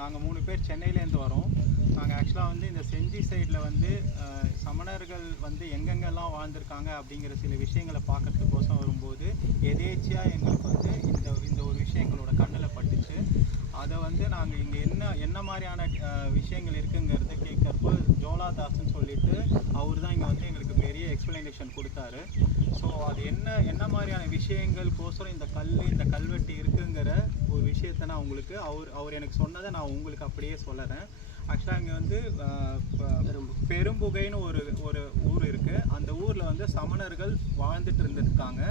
நாங்கள் 3 பேர் சென்னையிலேருந்து வரோம். நாங்கள் ஆக்சுவலாக வந்து இந்த செஞ்சி சைடில் வந்து சமணர்கள் வந்து எங்கெங்கெல்லாம் வாழ்ந்திருக்காங்க அப்படிங்கிற சில விஷயங்களை பார்க்கறதுக்கோசம் வரும்போது எதேச்சியாக எங்களுக்கு வந்து இந்த ஒரு விஷயம் எங்களோட கண்ணில் பட்டுச்சு. அதை வந்து நாங்கள் இங்கே என்ன மாதிரியான விஷயங்கள் இருக்குங்கிறத கேட்குறப்போ ஜோலாதாஸ்ன்னு சொல்லிட்டு அவர் தான் இங்கே வந்து எங்களுக்கு பெரிய எக்ஸ்பிளனேஷன் கொடுத்தாரு. ஸோ அது என்ன மாதிரியான விஷயங்களுக்கோசரம் இந்த கல்வெட்டு இருக்குங்கிற ஒரு விஷயத்தை நான் உங்களுக்கு அவர் எனக்கு சொன்னதை நான் உங்களுக்கு அப்படியே சொல்லுறேன். ஆக்சுவலாக இங்கே வந்து பெரும்புகைன்னு ஒரு ஊர் இருக்குது. அந்த ஊரில் வந்து சமணர்கள் வாழ்ந்துட்டு இருந்திருக்காங்க.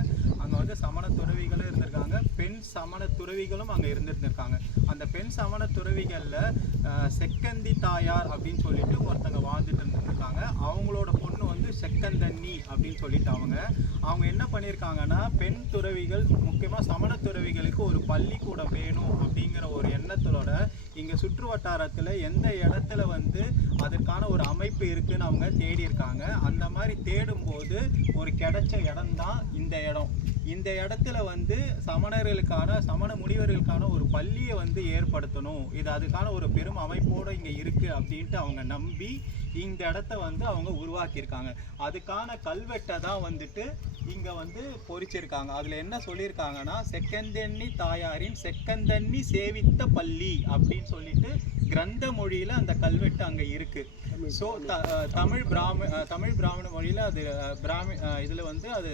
அங்கே வந்து சமண துறவிகளும் இருந்திருக்காங்க, பெண் சமண துறவிகளும் அங்கே இருந்திருக்காங்க. அந்த பெண் சமண துறவிகளில் செக்கந்தி தாயார் அப்படின்னு சொல்லிட்டு ஒருத்தங்க வாழ்ந்துட்டு இருந்திருக்காங்க. அவங்களோட பொண்ணு வந்து செக்கந்தண்ணி அப்படின்னு சொல்லிட்டு அவங்க என்ன பண்ணியிருக்காங்கன்னா, பெண் துறவிகள் முக்கியமாக சமண துறவிகளுக்கு ஒரு பள்ளிக்கூடம் வேணும் அப்படிங்கிற ஒரு எண்ணத்தோட இங்கே சுற்று வட்டாரத்தில் எந்த இடத்துல வந்து அதற்கான ஒரு அமைப்பு இருக்குன்னு அவங்க தேடி இருக்காங்க. அந்த மாதிரி தேடும்போது ஒரு கிடைச்ச இடம்தான் இந்த இடத்துல வந்து சமண முனிவர்களுக்கான ஒரு பள்ளியை வந்து ஏற்படுத்தணும், இது அதுக்கான ஒரு பெரும் அமைப்போடு இங்கே இருக்குது அப்படின்ட்டு அவங்க நம்பி இந்த இடத்த வந்து அவங்க உருவாக்கியிருக்காங்க. அதுக்கான கல்வெட்டை தான் வந்துட்டு இங்கே வந்து பொறிச்சிருக்காங்க. அதில் என்ன சொல்லியிருக்காங்கன்னா, செக்கந்தண்ணி தாயாரின் செக்கந்தண்ணி சேவித்த பள்ளி அப்படின்னு சொல்லிட்டு கிரந்த மொழியில் அந்த கல்வெட்டு அங்கே இருக்குது. ஸோ தமிழ் பிராமண மொழியில் அது இதில் வந்து அது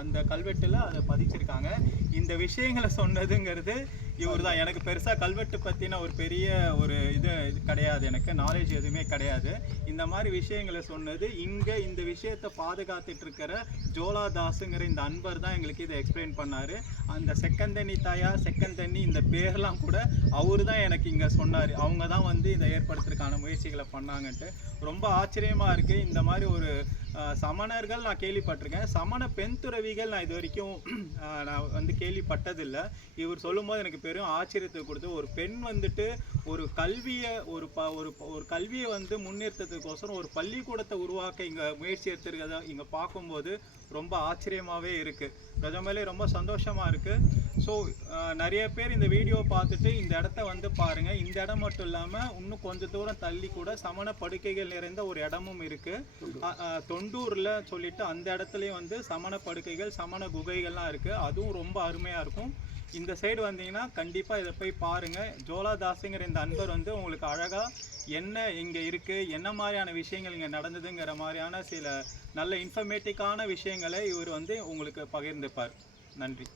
அந்த கல்வெட்டில் அதை பதிச்சிருக்காங்க. இந்த விஷயங்களை சொன்னதுங்கிறது இவர் தான். எனக்கு பெருசாக கல்வெட்டு பற்றின ஒரு பெரிய இது கிடையாது, எனக்கு நாலேஜ் எதுவுமே கிடையாது. இந்த மாதிரி விஷயங்களை சொன்னது இங்கே இந்த விஷயத்தை பாதுகாத்துட்டு இருக்கிற ஜோலாதாஸுங்கிற இந்த அன்பர் தான் எங்களுக்கு இதை எக்ஸ்பிளைன் பண்ணார். அந்த செக்கந்தண்ணி தாயார், செக்கந்தண்ணி இந்த பேர்லாம் கூட அவர் தான் எனக்கு இங்கே சொன்னார். அவங்க தான் வந்து இதை ஏற்படுத்துறதுக்கான முயற்சிகளை பண்ணாங்கன்ட்டு. ரொம்ப ஆச்சரியமாக இருக்குது. இந்த மாதிரி ஒரு சமணர்கள் நான் கேள்விப்பட்டிருக்கேன், சமண பெண் துறவிகள் நான் இது வரைக்கும் நான் வந்து கேள்விப்பட்டதில்லை. இவர் சொல்லும்போது எனக்கு பெரும் ஆச்சரியத்தை கொடுத்து, ஒரு பெண் வந்துட்டு ஒரு கல்வியை ஒரு கல்வியை வந்து முன்னிறுத்ததுக்கோசரம் ஒரு பள்ளிக்கூடத்தை உருவாக்க இங்கே முயற்சி எடுத்துருக்கதை இங்கே பார்க்கும்போது ரொம்ப ஆச்சரியமாகவே இருக்குது. நிஜமாலே ரொம்ப சந்தோஷமாக இருக்குது. ஸோ நிறைய பேர் இந்த வீடியோ பார்த்துட்டு இந்த இடத்த வந்து பாருங்கள். இந்த இடம் மட்டும் இல்லாமல் இன்னும் கொஞ்சம் தூரம் தள்ளி கூட சமண படுக்கைகள் நிறைந்த ஒரு இடமும் இருக்குது. தொண்டூரில் சொல்லிட்டு அந்த இடத்துலையும் வந்து சமண படுக்கைகள், சமண குகைகள்லாம் இருக்குது. அதுவும் ரொம்ப அருமையாக இருக்கும். இந்த சைடு வந்தீங்கன்னா கண்டிப்பாக இதை போய் பாருங்கள். ஜோலாதாஸுங்கிற இந்த அன்பர் வந்து உங்களுக்கு அழகாக என்ன இங்கே இருக்குது, என்ன மாதிரியான விஷயங்கள் இங்கே நடந்ததுங்கிற மாதிரியான சில நல்ல இன்ஃபர்மேட்டிக்கான விஷயங்களை இவர் வந்து உங்களுக்கு பகிர்ந்துப்பார். நன்றி.